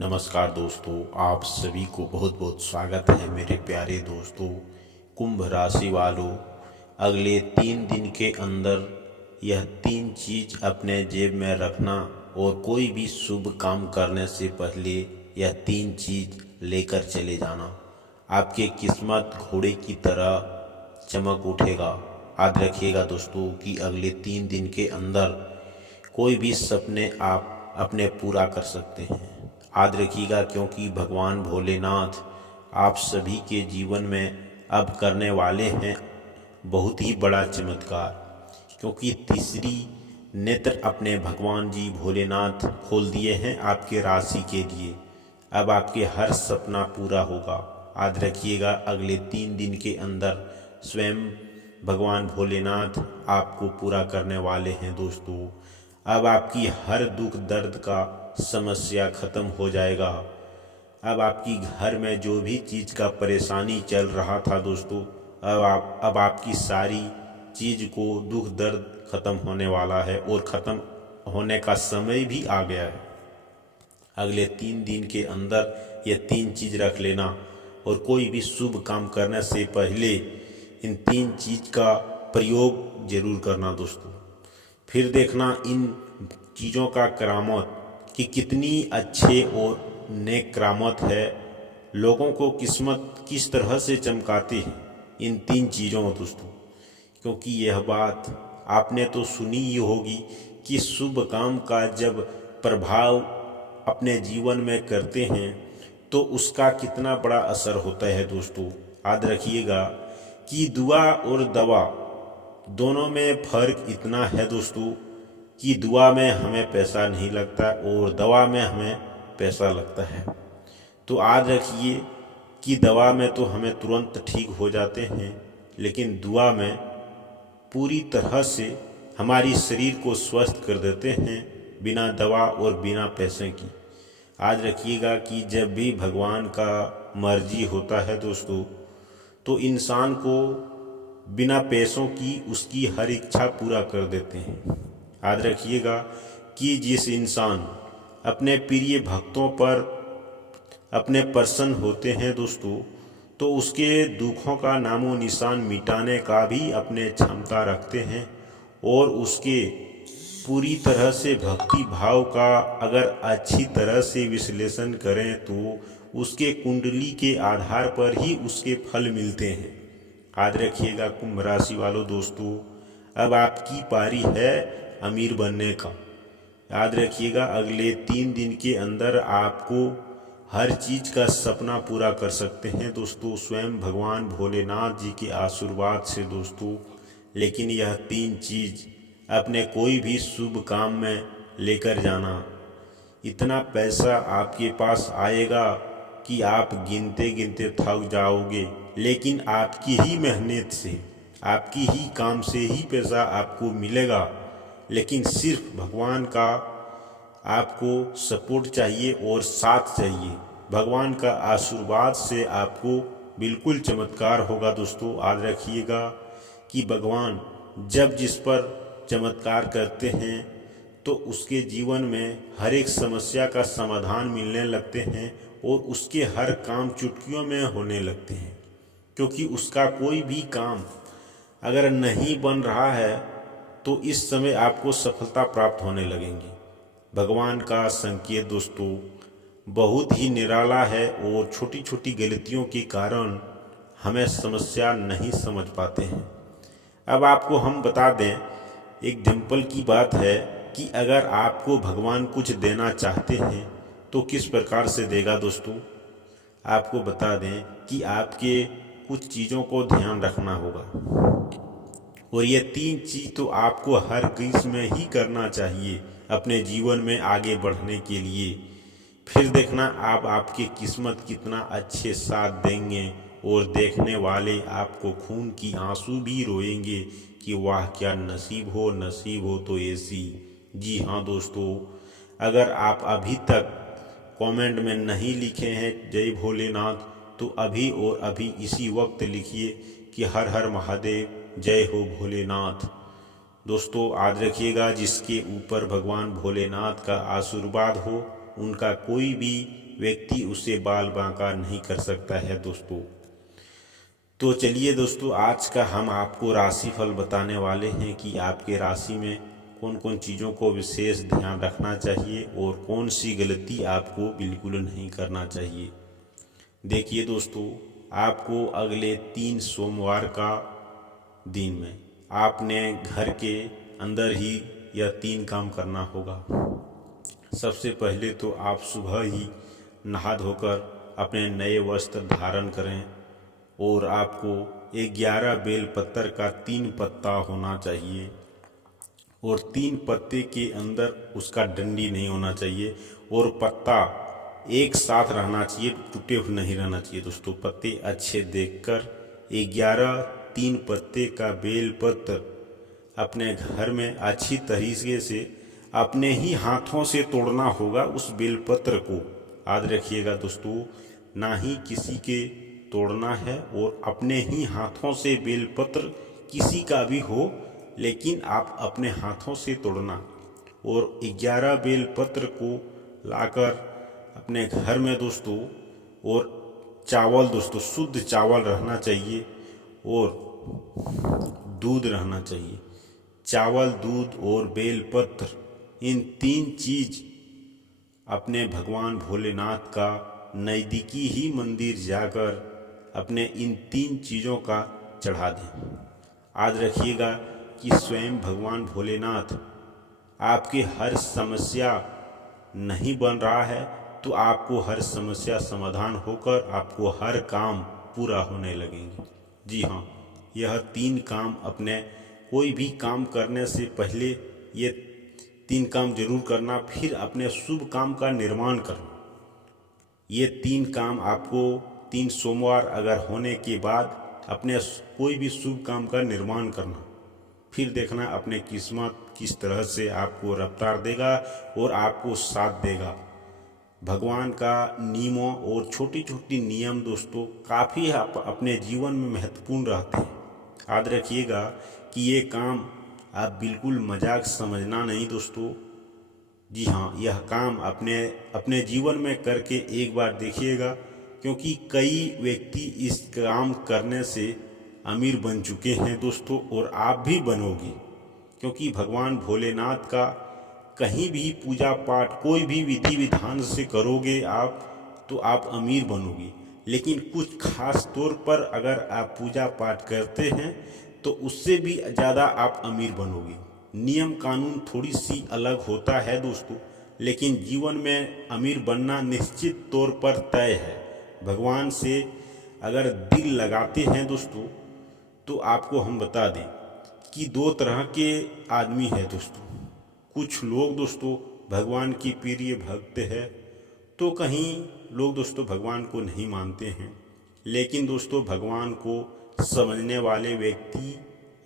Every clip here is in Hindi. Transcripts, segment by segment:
नमस्कार दोस्तों, आप सभी को बहुत बहुत स्वागत है मेरे प्यारे दोस्तों। कुंभ राशि वालों, अगले 3 दिन के अंदर यह 3 चीज़ अपने जेब में रखना और कोई भी शुभ काम करने से पहले यह 3 चीज़ लेकर चले जाना। आपके किस्मत घोड़े की तरह चमक उठेगा। याद रखिएगा दोस्तों कि अगले 3 दिन के अंदर कोई भी सपने आप अपने पूरा कर सकते हैं। याद रखिएगा क्योंकि भगवान भोलेनाथ आप सभी के जीवन में अब करने वाले हैं बहुत ही बड़ा चमत्कार। क्योंकि तीसरी नेत्र अपने भगवान जी भोलेनाथ खोल दिए हैं आपके राशि के लिए। अब आपके हर सपना पूरा होगा। याद रखिएगा अगले 3 दिन के अंदर स्वयं भगवान भोलेनाथ आपको पूरा करने वाले हैं दोस्तों। अब आपकी हर दुख दर्द का समस्या खत्म हो जाएगा। अब आपकी घर में जो भी चीज़ का परेशानी चल रहा था दोस्तों, अब आपकी सारी चीज़ को दुख दर्द खत्म होने वाला है और ख़त्म होने का समय भी आ गया है। अगले 3 दिन के अंदर ये 3 चीज़ रख लेना और कोई भी शुभ काम करने से पहले इन 3 चीज़ का प्रयोग जरूर करना दोस्तों। फिर देखना इन चीज़ों का करामत कि कितनी अच्छे और नेक करामत है। लोगों को किस्मत किस तरह से चमकाती है इन 3 चीज़ों दोस्तों। क्योंकि यह बात आपने तो सुनी ही होगी कि शुभ काम का जब प्रभाव अपने जीवन में करते हैं तो उसका कितना बड़ा असर होता है दोस्तों। याद रखिएगा कि दुआ और दवा दोनों में फ़र्क इतना है दोस्तों कि दुआ में हमें पैसा नहीं लगता और दवा में हमें पैसा लगता है। तो याद रखिए कि दवा में तो हमें तुरंत ठीक हो जाते हैं, लेकिन दुआ में पूरी तरह से हमारी शरीर को स्वस्थ कर देते हैं बिना दवा और बिना पैसे की। याद रखिएगा कि जब भी भगवान का मर्जी होता है दोस्तों तो इंसान को बिना पैसों की उसकी हर इच्छा पूरा कर देते हैं। याद रखिएगा कि जिस इंसान अपने प्रिय भक्तों पर अपने प्रसन्न होते हैं दोस्तों तो उसके दुखों का नामो निशान मिटाने का भी अपने क्षमता रखते हैं। और उसके पूरी तरह से भक्ति भाव का अगर अच्छी तरह से विश्लेषण करें तो उसके कुंडली के आधार पर ही उसके फल मिलते हैं। याद रखिएगा कुंभ राशि वालों दोस्तों, अब आपकी पारी है अमीर बनने का। याद रखिएगा अगले 3 दिन के अंदर आपको हर चीज़ का सपना पूरा कर सकते हैं दोस्तों स्वयं भगवान भोलेनाथ जी के आशीर्वाद से दोस्तों। लेकिन यह 3 चीज़ अपने कोई भी शुभ काम में लेकर जाना। इतना पैसा आपके पास आएगा कि आप गिनते गिनते थक जाओगे, लेकिन आपकी ही मेहनत से आपकी ही काम से ही पैसा आपको मिलेगा। लेकिन सिर्फ भगवान का आपको सपोर्ट चाहिए और साथ चाहिए। भगवान का आशीर्वाद से आपको बिल्कुल चमत्कार होगा दोस्तों। याद रखिएगा कि भगवान जब जिस पर चमत्कार करते हैं तो उसके जीवन में हर एक समस्या का समाधान मिलने लगते हैं और उसके हर काम चुटकियों में होने लगते हैं। क्योंकि उसका कोई भी काम अगर नहीं बन रहा है तो इस समय आपको सफलता प्राप्त होने लगेंगी। भगवान का संकेत दोस्तों बहुत ही निराला है और छोटी छोटी गलतियों के कारण हमें समस्या नहीं समझ पाते हैं। अब आपको हम बता दें, एक एग्जाम्पल की बात है कि अगर आपको भगवान कुछ देना चाहते हैं तो किस प्रकार से देगा दोस्तों। आपको बता दें कि आपके कुछ चीज़ों को ध्यान रखना होगा और ये 3 चीज़ तो आपको हर किस में ही करना चाहिए अपने जीवन में आगे बढ़ने के लिए। फिर देखना आप आपकी किस्मत कितना अच्छे साथ देंगे और देखने वाले आपको खून की आंसू भी रोएंगे कि वाह क्या नसीब हो तो ऐसी। जी हाँ दोस्तों, अगर आप अभी तक कमेंट में नहीं लिखे हैं जय भोलेनाथ तो अभी और अभी इसी वक्त लिखिए कि हर हर महादेव, जय हो भोलेनाथ। दोस्तों याद रखिएगा जिसके ऊपर भगवान भोलेनाथ का आशीर्वाद हो उनका कोई भी व्यक्ति उसे बाल बांका नहीं कर सकता है दोस्तों। तो चलिए दोस्तों, आज का हम आपको राशिफल बताने वाले हैं कि आपके राशि में कौन कौन चीज़ों को विशेष ध्यान रखना चाहिए और कौन सी गलती आपको बिल्कुल नहीं करना चाहिए। देखिए दोस्तों, आपको अगले 3 सोमवार का दिन में आपने घर के अंदर ही यह 3 काम करना होगा। सबसे पहले तो आप सुबह ही नहा धोकर अपने नए वस्त्र धारण करें और आपको 11 बेल पत्तर का 3 पत्ता होना चाहिए और 3 पत्ते के अंदर उसका डंडी नहीं होना चाहिए और पत्ता एक साथ रहना चाहिए, टूटे हुए नहीं रहना चाहिए दोस्तों। पत्ते अच्छे देखकर 11 3 पत्ते का बेल पत्र अपने घर में अच्छी तरीके से अपने ही हाथों से तोड़ना होगा। उस बेलपत्र को याद रखिएगा दोस्तों, ना ही किसी के तोड़ना है और अपने ही हाथों से बेलपत्र किसी का भी हो, लेकिन आप अपने हाथों से तोड़ना। और 11 बेलपत्र को लाकर अपने घर में दोस्तों, और चावल दोस्तों शुद्ध चावल रहना चाहिए और दूध रहना चाहिए। चावल, दूध और बेलपत्र, इन 3 चीज अपने भगवान भोलेनाथ का नज़दीकी ही मंदिर जाकर अपने इन 3 चीज़ों का चढ़ा दें। याद रखिएगा कि स्वयं भगवान भोलेनाथ आपके हर समस्या नहीं बन रहा है तो आपको हर समस्या समाधान होकर आपको हर काम पूरा होने लगेंगे। जी हाँ, यह 3 काम अपने कोई भी काम करने से पहले ये 3 काम जरूर करना, फिर अपने शुभ काम का निर्माण करना। ये 3 काम आपको 3 सोमवार अगर होने के बाद अपने कोई भी शुभ काम का निर्माण करना, फिर देखना अपने किस्मत किस तरह से आपको रफ्तार देगा और आपको साथ देगा। भगवान का नियमों और छोटी छोटी नियम दोस्तों काफ़ी अपने जीवन में महत्वपूर्ण रहते हैं। याद रखिएगा कि ये काम आप बिल्कुल मजाक समझना नहीं दोस्तों। जी हाँ, यह काम अपने जीवन में करके एक बार देखिएगा, क्योंकि कई व्यक्ति इस काम करने से अमीर बन चुके हैं दोस्तों, और आप भी बनोगे। क्योंकि भगवान भोलेनाथ का कहीं भी पूजा पाठ कोई भी विधि विधान से करोगे आप तो आप अमीर बनोगे। लेकिन कुछ खास तौर पर अगर आप पूजा पाठ करते हैं तो उससे भी ज़्यादा आप अमीर बनोगे। नियम कानून थोड़ी सी अलग होता है दोस्तों, लेकिन जीवन में अमीर बनना निश्चित तौर पर तय है। भगवान से अगर दिल लगाते हैं दोस्तों, तो आपको हम बता दें कि 2 तरह के आदमी है दोस्तों। कुछ लोग दोस्तों भगवान की प्रिय भक्त है, तो कहीं लोग दोस्तों भगवान को नहीं मानते हैं। लेकिन दोस्तों भगवान को समझने वाले व्यक्ति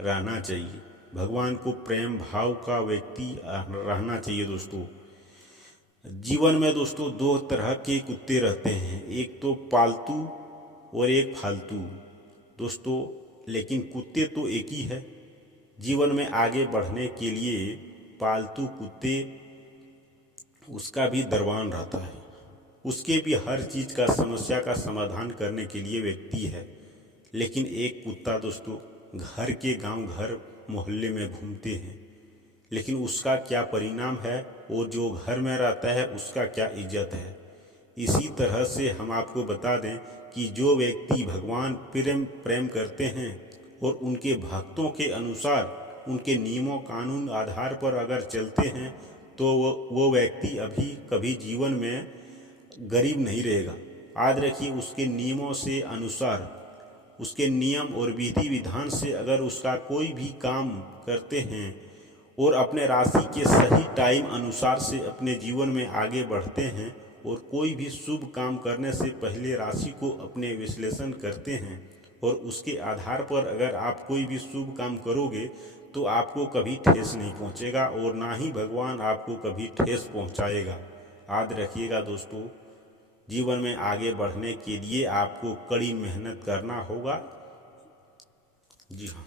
रहना चाहिए, भगवान को प्रेम भाव का व्यक्ति रहना चाहिए दोस्तों। जीवन में दोस्तों 2 तरह के कुत्ते रहते हैं, एक तो पालतू और एक फालतू दोस्तों। लेकिन कुत्ते तो एक ही है। जीवन में आगे बढ़ने के लिए पालतू कुत्ते उसका भी दरबान रहता है, उसके भी हर चीज़ का समस्या का समाधान करने के लिए व्यक्ति है। लेकिन एक कुत्ता दोस्तों घर के गांव घर मोहल्ले में घूमते हैं, लेकिन उसका क्या परिणाम है और जो घर में रहता है उसका क्या इज्जत है। इसी तरह से हम आपको बता दें कि जो व्यक्ति भगवान प्रेम करते हैं और उनके भक्तों के अनुसार उनके नियमों कानून आधार पर अगर चलते हैं तो वो व्यक्ति अभी कभी जीवन में गरीब नहीं रहेगा। याद रखिए, उसके नियमों से अनुसार, उसके नियम और विधि विधान से अगर उसका कोई भी काम करते हैं और अपने राशि के सही टाइम अनुसार से अपने जीवन में आगे बढ़ते हैं और कोई भी शुभ काम करने से पहले राशि को अपने विश्लेषण करते हैं और उसके आधार पर अगर आप कोई भी शुभ काम करोगे तो आपको कभी ठेस नहीं पहुंचेगा और ना ही भगवान आपको कभी ठेस पहुंचाएगा। याद रखिएगा दोस्तों, जीवन में आगे बढ़ने के लिए आपको कड़ी मेहनत करना होगा। जी हाँ।